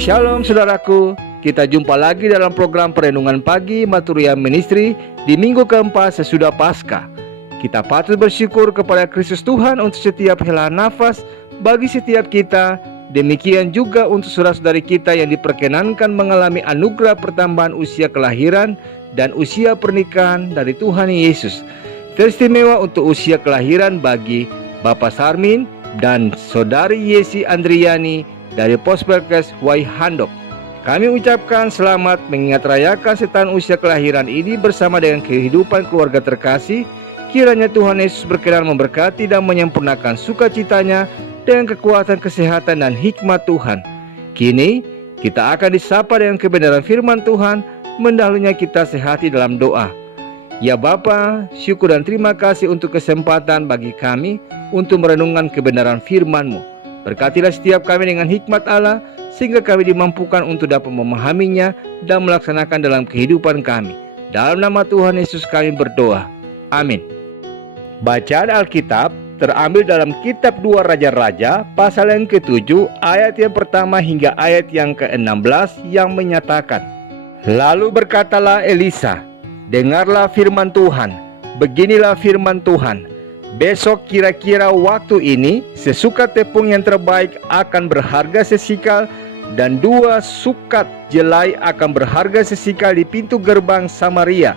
Shalom saudaraku, kita jumpa lagi dalam program Perenungan Pagi Maturia Ministry di minggu keempat sesudah Paskah. Kita patut bersyukur kepada Kristus Tuhan untuk setiap helaan nafas bagi setiap kita. Demikian juga untuk saudara-saudari kita yang diperkenankan mengalami anugerah pertambahan usia kelahiran dan usia pernikahan dari Tuhan Yesus. Teristimewa untuk usia kelahiran bagi Bapak Sarmin dan Saudari Yesi Andriani dari Pospelkes Waihandok. Kami ucapkan selamat mengingat rayakan setan usia kelahiran ini bersama dengan kehidupan keluarga terkasih. Kiranya Tuhan Yesus berkenan memberkati dan menyempurnakan sukacitanya dengan kekuatan kesehatan dan hikmat Tuhan. Kini kita akan disapa dengan kebenaran firman Tuhan. Mendahulunya kita sehati dalam doa. Ya Bapa, syukur dan terima kasih untuk kesempatan bagi kami untuk merenungkan kebenaran firman-Mu. Berkatilah setiap kami dengan hikmat Allah, sehingga kami dimampukan untuk dapat memahaminya dan melaksanakan dalam kehidupan kami. Dalam nama Tuhan Yesus kami berdoa. Amin. Bacaan Alkitab terambil dalam kitab 2 Raja-Raja pasal yang ke-7 ayat yang pertama hingga ayat yang ke-16 yang menyatakan, Lalu berkatalah Elisa, dengarlah firman Tuhan, beginilah firman Tuhan. Besok kira-kira waktu ini sesukat tepung yang terbaik akan berharga sesikal dan 2 sukat jelai akan berharga sesikal di pintu gerbang Samaria.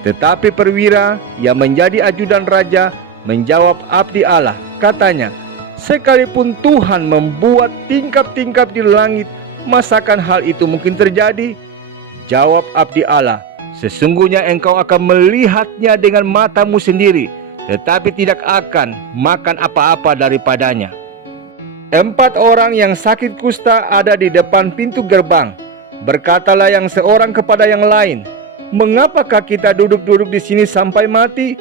Tetapi perwira yang menjadi ajudan raja menjawab abdi Allah, katanya, sekalipun Tuhan membuat tingkap-tingkap di langit, masakan hal itu mungkin terjadi? Jawab abdi Allah, sesungguhnya engkau akan melihatnya dengan matamu sendiri, tetapi tidak akan makan apa-apa daripadanya. 4 orang yang sakit kusta ada di depan pintu gerbang. Berkatalah yang seorang kepada yang lain, mengapakah kita duduk-duduk di sini sampai mati?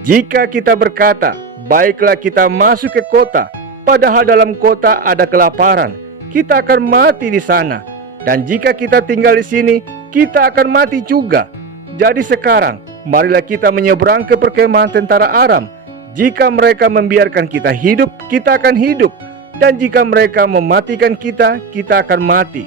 Jika kita berkata, baiklah kita masuk ke kota, padahal dalam kota ada kelaparan, kita akan mati di sana. Dan jika kita tinggal di sini, kita akan mati juga. Jadi sekarang, marilah kita menyeberang ke perkemahan tentara Aram. Jika mereka membiarkan kita hidup, kita akan hidup. Dan jika mereka mematikan kita, kita akan mati.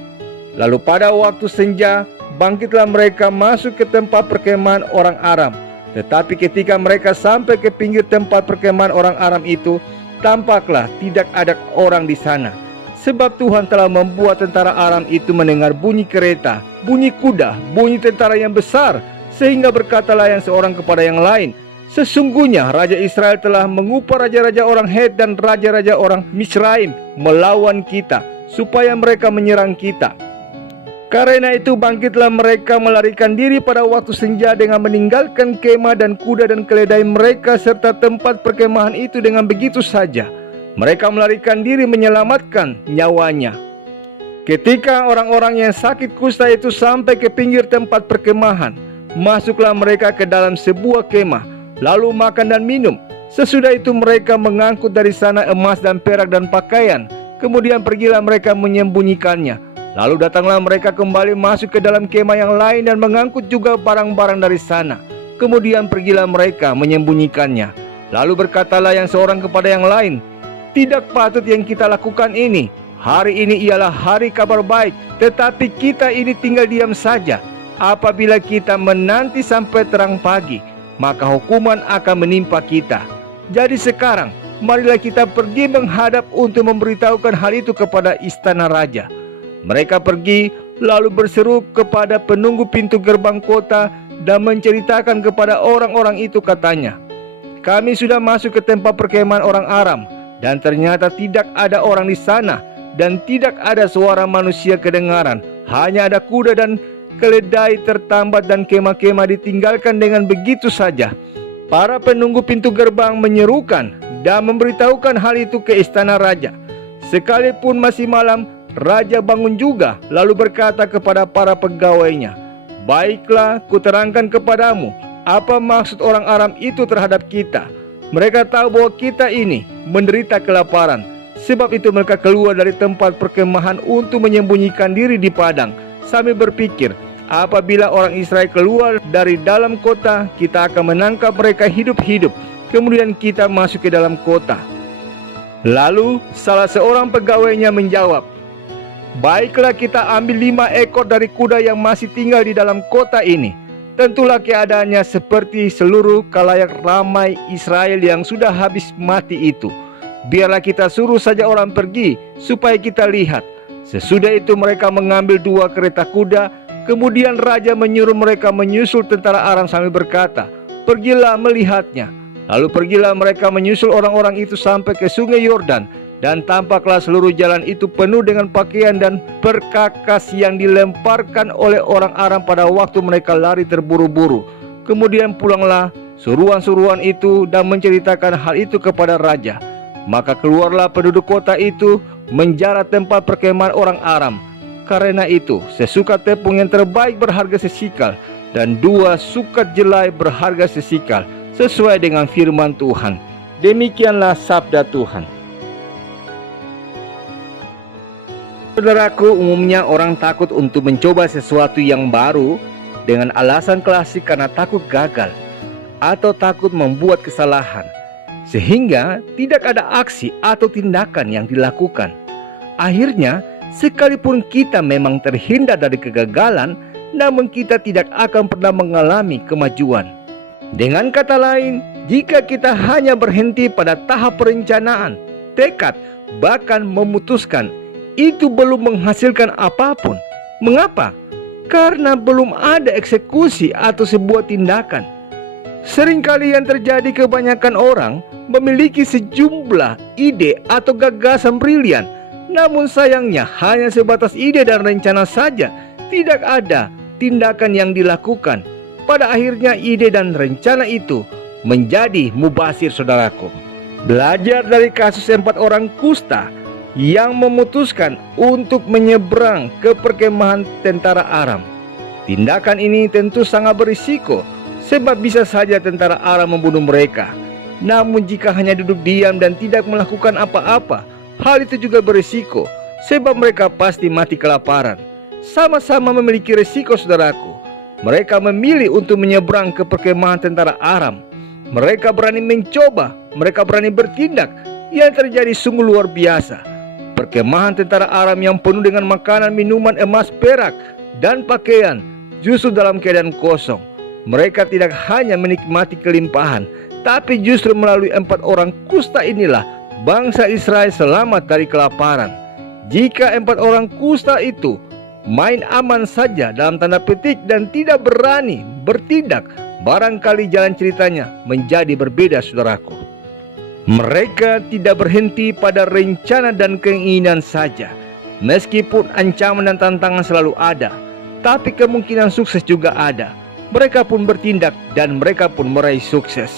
Lalu pada waktu senja, bangkitlah mereka masuk ke tempat perkemahan orang Aram. Tetapi ketika mereka sampai ke pinggir tempat perkemahan orang Aram itu, tampaklah tidak ada orang di sana. Sebab Tuhan telah membuat tentara Aram itu mendengar bunyi kereta, bunyi kuda, bunyi tentara yang besar, sehingga berkatalah yang seorang kepada yang lain, sesungguhnya Raja Israel telah mengupah raja-raja orang Het dan raja-raja orang Misraim melawan kita, supaya mereka menyerang kita. Karena itu bangkitlah mereka melarikan diri pada waktu senja dengan meninggalkan kemah dan kuda dan keledai mereka serta tempat perkemahan itu dengan begitu saja. Mereka melarikan diri menyelamatkan nyawanya. Ketika orang-orang yang sakit kusta itu sampai ke pinggir tempat perkemahan, masuklah mereka ke dalam sebuah kemah, lalu makan dan minum. Sesudah itu mereka mengangkut dari sana emas dan perak dan pakaian. Kemudian pergilah mereka menyembunyikannya. Lalu datanglah mereka kembali masuk ke dalam kemah yang lain dan mengangkut juga barang-barang dari sana. Kemudian pergilah mereka menyembunyikannya. Lalu berkatalah yang seorang kepada yang lain, tidak patut yang kita lakukan ini. Hari ini ialah hari kabar baik, tetapi kita ini tinggal diam saja. Apabila kita menanti sampai terang pagi, maka hukuman akan menimpa kita. Jadi sekarang, marilah kita pergi menghadap untuk memberitahukan hal itu kepada istana raja. Mereka pergi lalu berseru kepada penunggu pintu gerbang kota dan menceritakan kepada orang-orang itu, katanya, kami sudah masuk ke tempat perkemahan orang Aram dan ternyata tidak ada orang di sana dan tidak ada suara manusia kedengaran, hanya ada kuda dan keledai tertambat dan kemah-kemah ditinggalkan dengan begitu saja. Para penunggu pintu gerbang menyerukan dan memberitahukan hal itu ke istana raja. Sekalipun masih malam, raja bangun juga, lalu berkata kepada para pegawainya, baiklah, kuterangkan kepadamu apa maksud orang Aram itu terhadap kita. Mereka tahu bahwa kita ini menderita kelaparan. Sebab itu mereka keluar dari tempat perkemahan untuk menyembunyikan diri di padang, sambil berpikir, apabila orang Israel keluar dari dalam kota, kita akan menangkap mereka hidup-hidup. Kemudian kita masuk ke dalam kota. Lalu salah seorang pegawainya menjawab, Baiklah, kita ambil 5 ekor dari kuda yang masih tinggal di dalam kota ini. Tentulah keadaannya seperti seluruh kalayak ramai Israel yang sudah habis mati itu. Biarlah kita suruh saja orang pergi supaya kita lihat. Sesudah itu mereka mengambil 2 kereta kuda. Kemudian raja menyuruh mereka menyusul tentara Aram sambil berkata, "Pergilah melihatnya." Lalu pergilah mereka menyusul orang-orang itu sampai ke sungai Yordan. Dan tampaklah seluruh jalan itu penuh dengan pakaian dan perkakas yang dilemparkan oleh orang Aram pada waktu mereka lari terburu-buru. Kemudian pulanglah suruhan-suruhan itu dan menceritakan hal itu kepada raja. Maka keluarlah penduduk kota itu menjara tempat perkemahan orang Aram. Karena itu sesukat tepung yang terbaik berharga sesikal, dan 2 sukat jelai berharga sesikal, sesuai dengan firman Tuhan. Demikianlah sabda Tuhan. Saudaraku, umumnya orang takut untuk mencoba sesuatu yang baru dengan alasan klasik karena takut gagal atau takut membuat kesalahan, sehingga tidak ada aksi atau tindakan yang dilakukan. Akhirnya, sekalipun kita memang terhindar dari kegagalan, namun kita tidak akan pernah mengalami kemajuan. Dengan kata lain, jika kita hanya berhenti pada tahap perencanaan, tekad, bahkan memutuskan, itu belum menghasilkan apapun. Mengapa? Karena belum ada eksekusi atau sebuah tindakan. Seringkali yang terjadi, kebanyakan orang memiliki sejumlah ide atau gagasan brilian, namun sayangnya hanya sebatas ide dan rencana saja. Tidak ada tindakan yang dilakukan. Pada akhirnya ide dan rencana itu menjadi mubazir, saudaraku. Belajar dari kasus 4 orang kusta yang memutuskan untuk menyeberang ke perkemahan tentara Aram. Tindakan ini tentu sangat berisiko, sebab bisa saja tentara Aram membunuh mereka. Namun jika hanya duduk diam dan tidak melakukan apa-apa, hal itu juga berisiko, sebab mereka pasti mati kelaparan. Sama-sama memiliki risiko, saudaraku. Mereka memilih untuk menyeberang ke perkemahan tentara Aram. Mereka berani mencoba, mereka berani bertindak. Yang terjadi sungguh luar biasa. Perkemahan tentara Aram yang penuh dengan makanan, minuman, emas, perak, dan pakaian justru dalam keadaan kosong. Mereka tidak hanya menikmati kelimpahan, tapi justru melalui 4 orang kusta inilah bangsa Israel selamat dari kelaparan. Jika 4 orang kusta itu main aman saja dalam tanda petik dan tidak berani bertindak, barangkali jalan ceritanya menjadi berbeda, saudaraku. Mereka tidak berhenti pada rencana dan keinginan saja. Meskipun ancaman dan tantangan selalu ada, tapi kemungkinan sukses juga ada. Mereka pun bertindak dan mereka pun meraih sukses.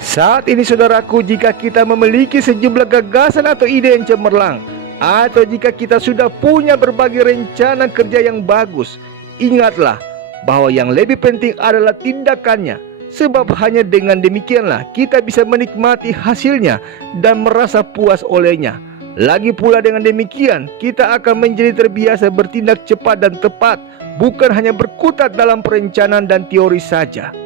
Saat ini, saudaraku, jika kita memiliki sejumlah gagasan atau ide yang cemerlang, atau jika kita sudah punya berbagai rencana kerja yang bagus, ingatlah bahwa yang lebih penting adalah tindakannya. Sebab hanya dengan demikianlah kita bisa menikmati hasilnya dan merasa puas olehnya. Lagi pula dengan demikian kita akan menjadi terbiasa bertindak cepat dan tepat, bukan hanya berkutat dalam perencanaan dan teori saja.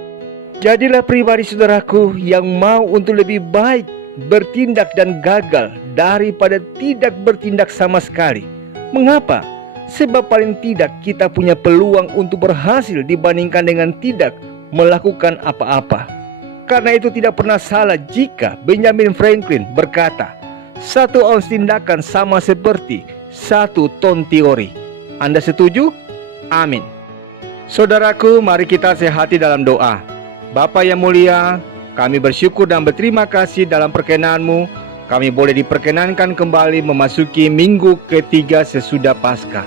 Jadilah pribadi, saudaraku, yang mau untuk lebih baik bertindak dan gagal daripada tidak bertindak sama sekali. Mengapa? Sebab paling tidak kita punya peluang untuk berhasil dibandingkan dengan tidak melakukan apa-apa. Karena itu tidak pernah salah jika Benjamin Franklin berkata, 1 ons tindakan sama seperti 1 ton teori. Anda setuju? Amin. Saudaraku, mari kita sehati dalam doa. Bapa yang mulia, kami bersyukur dan berterima kasih dalam perkenan-Mu, kami boleh diperkenankan kembali memasuki minggu ketiga sesudah Paskah.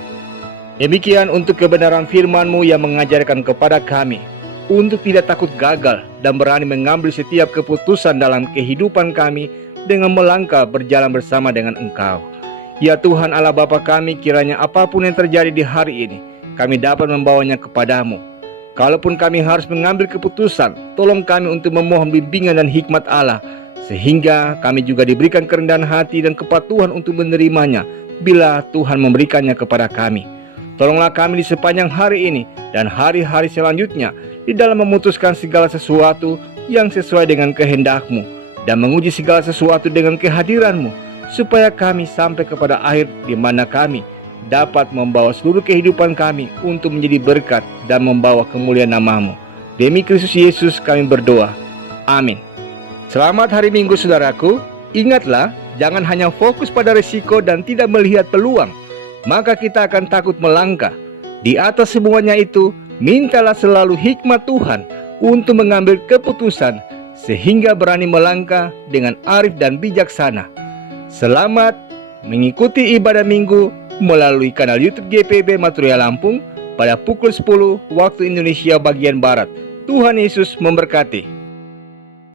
Demikian untuk kebenaran firman-Mu yang mengajarkan kepada kami untuk tidak takut gagal dan berani mengambil setiap keputusan dalam kehidupan kami dengan melangkah berjalan bersama dengan Engkau. Ya Tuhan Allah Bapa kami, kiranya apapun yang terjadi di hari ini, kami dapat membawanya kepadamu. Kalaupun kami harus mengambil keputusan, tolong kami untuk memohon bimbingan dan hikmat Allah, sehingga kami juga diberikan kerendahan hati dan kepatuhan untuk menerimanya bila Tuhan memberikannya kepada kami. Tolonglah kami di sepanjang hari ini dan hari-hari selanjutnya di dalam memutuskan segala sesuatu yang sesuai dengan kehendak-Mu dan menguji segala sesuatu dengan kehadiran-Mu, supaya kami sampai kepada akhir di mana kami dapat membawa seluruh kehidupan kami untuk menjadi berkat dan membawa kemuliaan nama-Mu. Demi Kristus Yesus kami berdoa. Amin. Selamat hari Minggu saudaraku. Ingatlah, jangan hanya fokus pada risiko dan tidak melihat peluang, maka kita akan takut melangkah. Di atas semuanya itu, mintalah selalu hikmat Tuhan untuk mengambil keputusan sehingga berani melangkah dengan arif dan bijaksana. Selamat mengikuti ibadah minggu melalui kanal YouTube GPB Maturia Lampung pada pukul 10 waktu Indonesia bagian Barat. Tuhan Yesus memberkati.